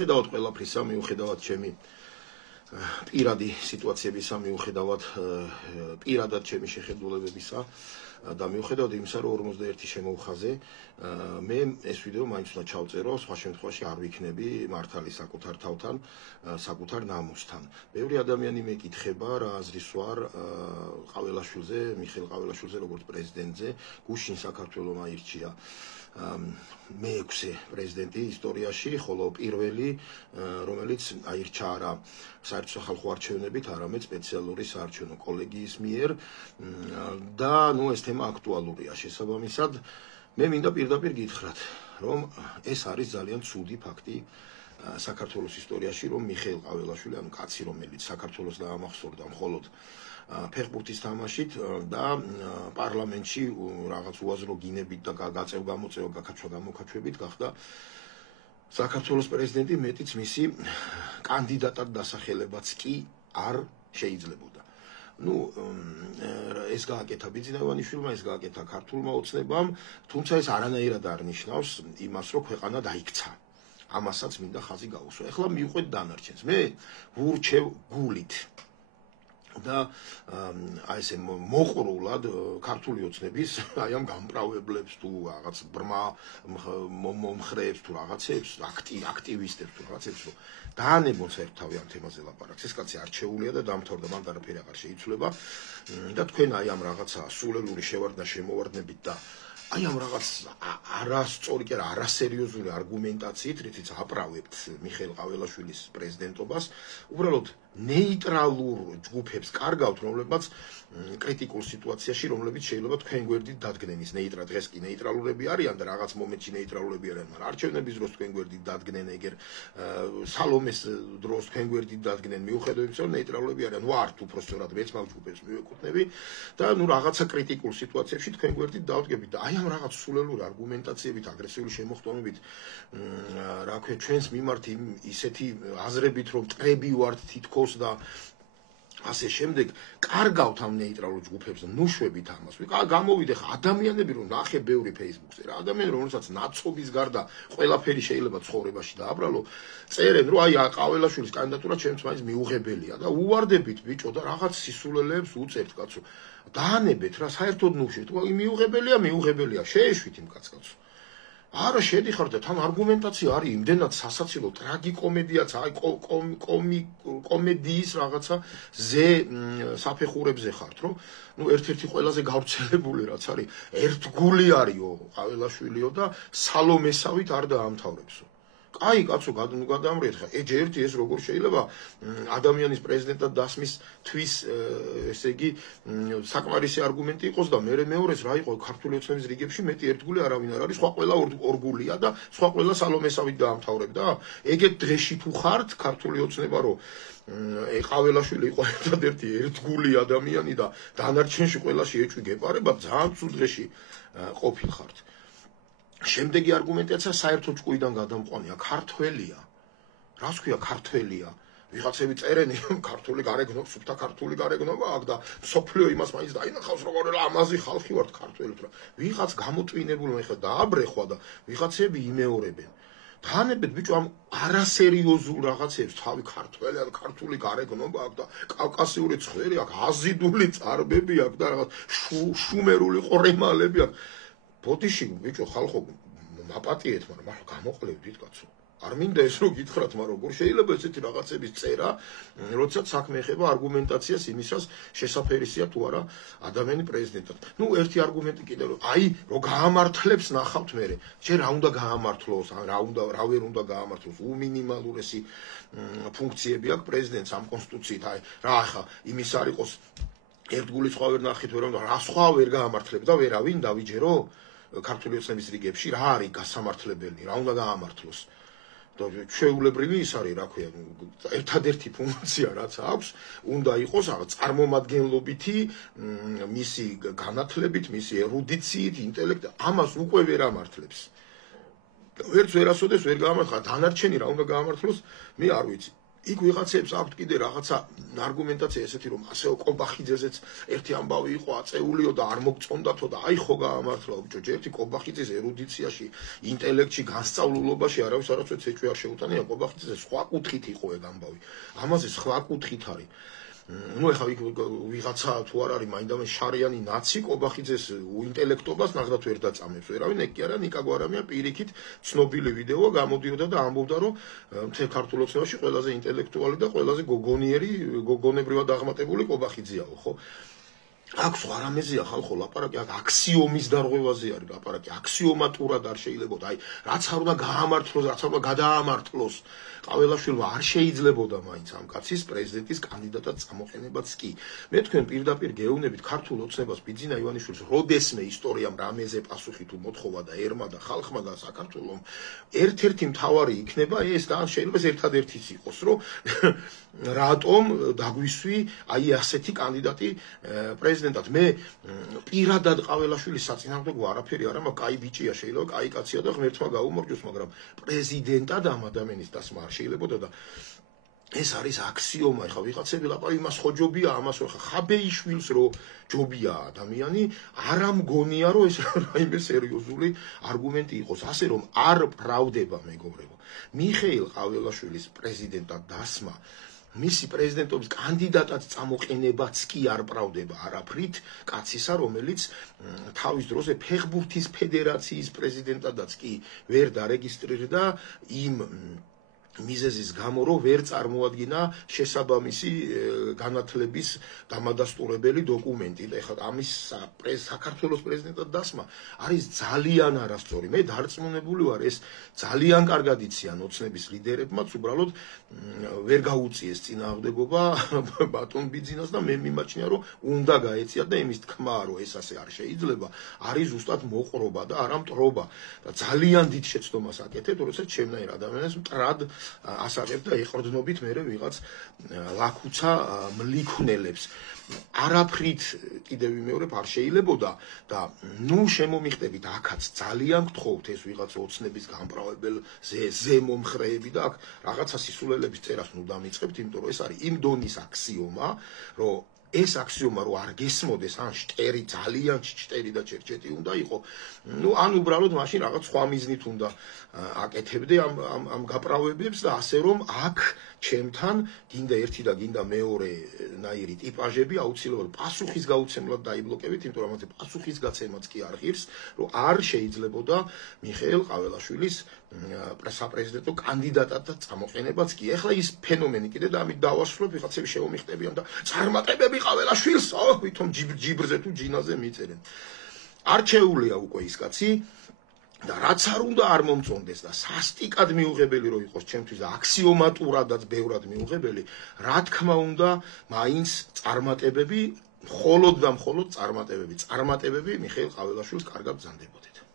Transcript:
მიუხედავად ყველაფრისა, მიუხედავად ჩემი პირადი სიტუაციებისა, მიუხედავად პირადად ჩემი შეხედულებებისა და მიუხედავად იმისა, რომ 51 შემოუხაზე, მე ეს ვიდეო მაინც უნდა ჩავწერო, სხვა შემთხვევაში არ ვიქნები მართალი საკუთარ თავთან, საკუთარ ნამოსთან. ბევრი ადამიანი მეკითხება რა აზრის ვარ ყაველაშვილზე, მიხეილ ყაველაშვილზე როგორც პრეზიდენტზე, გუშინ საქართველოს აირჩია მე-6 პრეზიდენტი ისტორიაში, ხოლო პირველი, რომელიც აირჩა არა საერთო სახალხო არჩევნებით, არამედ სპეციალური საარჩევნო კოლეგიის მიერ და ეს თემა აქტუალურია. შესაბამისად, მე მინდა პირდაპირ გითხრათ, რომ ეს არის ძალიან ცუდი ფაქტი საქართველოს ისტორიაში, რომ მიხეილ ყაველაშვილი, ანუ კაცი, რომელიც საქართველოს დაამახსოვრდა მხოლოდ ფეხბურთის თამაშით და პარლამენტში რაღაც უაზრო გინებით და გაწევ-გამოწევ, გაქაჩვა-გამოკაჩვებით გახდა საქართველოს პრეზიდენტი, მეტიც მისი კანდიდატად დასახელებაც კი არ შეიძლებოდა. ეს გააკეთა ბიძინავანიშვილმა, ეს გააკეთა ქართულმა ოცნებამ, თუმცა ეს არანაირად არ ნიშნავს იმას, რომ ქვეყანა დაიქცა. ამასაც მინდა ხაზი გაუსვა. ეხლა მივყვეთ დანარჩენს. მე ვურჩევ გულით და ესე მოყრულად ქართული ოცნების აი ამ გამპრავებლებს თუ რაღაც ბრმა მომხრეებს თუ რაღაცებს, აქტივისტებს თუ რაღაცებს, რომ დაანებონ საერთოდ თავი ამ თემაზე ლაპარაკს. ეს კაცი არჩეულია და დამთავრდა, მან არაფერი აღარ შეიცვლება და თქვენ აი ამ რაღაცა სულელური შევარდნა-შემოვარდნებით და აი ამ რაღაც არასწორი კი არა, არასერიოზული არგუმენტაციით, რითიც აправებთ მიხეილ ყაველაშვილის პრეზიდენტობას, უბრალოდ ნეიტრალურ ჯგუფებს კარგავთ, რომლებიც კრიტიკულ სიტუაციაში, რომლებიც შეიძლება თქვენ გვერდით დადგნენ ის დღეს კი ნეიტრალურები არიან და რაღაც მომენტში ნეიტრალურები არიან, მაგრამ არჩევნების დროს თქვენ გვერდით დადგნენ, ეგერ სალომეს დროს თქვენ გვერდით დადგნენ, მიუხედავად იმისა, რომ ნეიტრალურები არიან, ვართ უпроსტორად მეც მაგ ჯგუფებს მივეკუთვნები და რაღაცა კრიტიკულ სიტუაციებში თქვენ გვერდით დავდგებით და აი ამ რაღაც სულელური არგუმენტაციებით, აგრესიული შემოხტომებით, რა ქვია, ჩვენს მიმართ ისეთი აზრებით, რომ მტრები ვართ თითქოს და ასე შემდეგ, კარგავთ ამ ნეიტრალურ ჯგუფებს და ნუშვებით ამას. გამოვიდე ხა ადამიანები, რომ ნახე ბევრი Facebook-ზე, რა ადამიანები, რომელსაც ნაცობის გარდა ყველაფერი შეიძლება ცხოვრებაში დააბრალო, წერენ, რომ აი ყაველაშვილის კანდიდატურა ჩემს მაინც მიუღებელია და უვარდებით ბიჭო და რაღაც სისულელეებს უწერთ კაცო. დაანებეთ რა, საერთოდ ნუშვით, მიუღებელია, შეეშვით იმ კაცკაცო. არა შედიხარ და თან არგუმენტაცია არის იმდენად სასაცილო ტრაგიკომედიაც, აი კომედიის რაღაცა ზე საფეხურებზე ხართ, რომ ერთ-ერთი ყველაზე გავრცელებული რაც არის, ერთგული არისო ყაველაშვილიო და სალომესავით არ დაამთავრებსო. აი კაცო გადამრიეთ ხა ერთი ეს როგორ შეიძლება ადამიანის პრეზიდენტად დასმის თვის ესე იგი საკმარისი არგუმენტი იყოს და მეორეს რა იყო ქართული ოცნების რიგებში მეტი ერთგული არავინ არ არის, სხვა ყველა ორგულია და სხვა ყველა სალომესავით დაამთავრებდა. ეგეთ დღეში თუ ხართ ქართული ოცნება, რომ ყაველაშვილი იყო ერთადერთი ერთგული ადამიანი და დანარჩენში ყველაში ეჭვი გეპარება, ძალიან ცუდ დღეში ყოფილხართ. შემდეგი არგუმენტაცია საერთო ჭკუიდან გადამყვანია, ქართველია. რას ქვია ქართველია? ვიღაცები წერენ ქართული გარეგნობა, სუფთა ქართული გარეგნობა აქვს და სოფლიო იმას მაინც დაინახავს, როგორ ლამაზი ხალხი ვართ ქართველები. ვიღაც გამოტვინებული ხა დააბრეხვა და ვიღაცები იმეორებენ. დაანებეთ ბიჭო ამ არასერიოზულ რაღაცებს, თავი ქართველია, ქართული გარეგნობა აქვს და კავკასიური ცხვერი აქვს, აზიდული წარბები აქვს და რაღაც შუმერული ყორემალები აქვს. ბოდიში ბიჭო ხალხო მაპატიეთ, მაგრამ გამოყლევდით კაცო. არ მინდა ეს რომ გითხრათ, მაგრამ როგორ შეიძლება ესეთი რაღაცების წერა, როდესაც საქმე ეხება არგუმენტაციას იმისას, შესაფერისია თუ არა ადამიანი პრეზიდენტად. ერთი არგუმენტი კიდევ აი რომ გაამართლებს ნახავთ მე. შე რა უნდა გაამართლოს, რა ვერ უნდა გაამართლოს, უმინიმალურესი ფუნქციები აქვს პრეზიდენტს ამ კონსტიტუციით. აი რა ახლა იმის არ იყოს ერთგული სხვა ვერ ნახით, ვერ უნდა რა სხვა ვერ გაამართლებ და ვერავინ დავიჯერო ქართული ოცნების რიგებში რა არის გასამართლებელი, რა უნდა გაამართლოს. ჩვეულებრივი ის არის, რა ქვია, ერთადერთი ფუნქცია რაც აქვს, უნდა იყოს წარმომადგენლობითი, მისი განათლებით, მისი ერუდიციით, ინტელექტით, ამას უკვე ვერ ამართლებს. ვერც ვერასოდეს ვერ გაამართლა, დანარჩენი რა უნდა გაამართლოს, მე არ ვიცი. იქ ვიღაცებს აქვთ კიდე რაღაცა არგუმენტაცია ესეთი რომ ასეო კობახიძეზეც ერთი ამბავი იყო აწეულიო და არ მოგწონდათო და აი ხო გაამართლა ბიჭო ერთი კობახიძეს ერუდიციაში ინტელექტში განსწავლულობაში არავის არასოდეს ეჭვი არ შეუტანია კობახიძეზე სხვა კუთხით იყო ეგ ამბავი ამაზე სხვა კუთხით არის ну ეხლა ვიღაცა თუ არ არის მაინდამე შარიანი ნაცი კობახიძეს ინტელექტობას ნახდათ ვერ დაწამებს ვერავინ ეგ კი არა ნიკა გვარამია პირიქით ცნობილი ვიდეო გამოდიოდა და ამბობდა რომ მთელ ქართულ ოცნებაში ყველაზე ინტელექტუალი და ყველაზე გოგონიერი გოგონებრივად აღმატებული კობახიძეაო ხო აქ სხვა რამეზეა ხალხო ლაპარაკი აქ აქსიომის დარღვევაზე არის ლაპარაკი აქსიომატურად არ შეიძლებოდა აი რაც არ უნდა გაამართლოს რაც არ უნდა გადაამართლოს ყაველაშვილმა არ შეიძლებოდა მაინც ამ კაცის პრეზიდენტის კანდიდატად წამოყენებაც კი მე თქვენ პირდაპირ გეუბნებით ქართულ ოცნებას ბიძინა ივანიშვილს როდესმე ისტორიამ რამეზე პასუხი თუ მოთხოვა და ერმა და ხალხმა და საქართველოს ერთ-ერთი მთავარი იქნება ეს და შეიძლება ერთადერთიც იყოს რომ რატომ დაგვისვი აი ასეთი კანდიდატი პრეზიდენტად მე პირადად ყაველაშვილის საწინააღმდეგო არაფერი არ მაქვს კაი ბიჭია შეიძლება კაი კაცია და ღმერთმა გაუმორჯოს მაგრამ პრეზიდენტად ამ ადამიანის დასმა არ შეიძლებოდა და ეს არის აქსიომა ეხლა ვიღაცები ლაპარაკი იმას ხო ჯობია ამას ხო ხაბეიშვილს რო ჯობია ადამიანი არ ამგონია რომ ეს რაიმე სერიოზული არგუმენტი იყოს ასე რომ არ პრავდება მეგობრებო მიხეილ ყაველაშვილის პრეზიდენტად დასმა მისი პრეზიდენტობის კანდიდატად წამოყენებაც კი არ პრავდება არაფრით კაცისა რომელიც თავის დროზე ფეხბურთის ფედერაციის პრეზიდენტადაც კი ვერ დარეგისტრირდა იმ მიზეზის გამო რომ ვერ წარმოადგინა შესაბამისი განათლების დამადასტურებელი დოკუმენტი და ეხლა ამის საქართველოს პრეზიდენტად დასმა არის ძალიან არასწორი მე დარწმუნებული ვარ ეს ძალიან კარგად იციან ოცნების ლიდერებმაც უბრალოდ ვერ გაუწიეს წინააღმდეგობა ბატონ ბიძინას და მე მიმაჩნია რომ უნდა გაეწიათ და იმის თქმა რომ ეს ასე არ შეიძლება არის ზუსტად მოყრობა და არა მტრობა და ძალიან დიდ შეცდომას აკეთებ როდესაც ჩემნაირ ადამიანებს მტრად ასაკებ და ეყრდნობით მე ვიღაც ლაქუცა მლიქვნელებს არაფრით კიდევ ვიმეორებ არ შეიძლებოდა და ნუ შემომიხდებით აქაც ძალიან გთხოვთ ეს ვიღაც ოცნების გამправებელ ზემომხრეები და აქ რაღაცა სისულელების წერას ნუ დამიწყებთ იმიტომ რომ ეს არის იმ დონის აქსიომა რომ ეს აქსიომა რო არ გესმოდეს ან შტერი ძალიან შტერი და ჩერჩეტი უნდა იყო ну ან უბრალოდ მაშინ რაღაც სხვა მიზნით უნდა აკეთებდე ამ გაправებებს და ასე რომ აქ ჩემთან გინდა ერთი და გინდა მეორე ნაირი ტიპაჟები აუცილებლად პასუხის გაუცემლად დაიბლოკებით იმიტომ რომ ამაზე პასუხის გაცემაც კი არ ღირს რომ არ შეიძლებოდა მიხეილ ყაველაშვილის საპრეზიდენტო კანდიდატად წამოყენებაც კი ეხლა ის ფენომენი კიდე და ამით დავასრულებ ვიღაცები შემომიხდებიან და წარმატებები ყაველაშვილს ვითომ ჯიბრზე თუ ჯინაზე მიწერენ არჩეულია უკვე ის კაცი და რაც არ უნდა არ მომწონდეს და სასტიკად მიუღებელი რო იყოს ჩემთვის და აქსიომატურადაც ბევრად მიუღებელი რა თქმა უნდა მაინც წარმატებები მხოლოდ და მხოლოდ წარმატებები მიხეილ ყაველაშვილს კარგად ბრძანდებოდეთ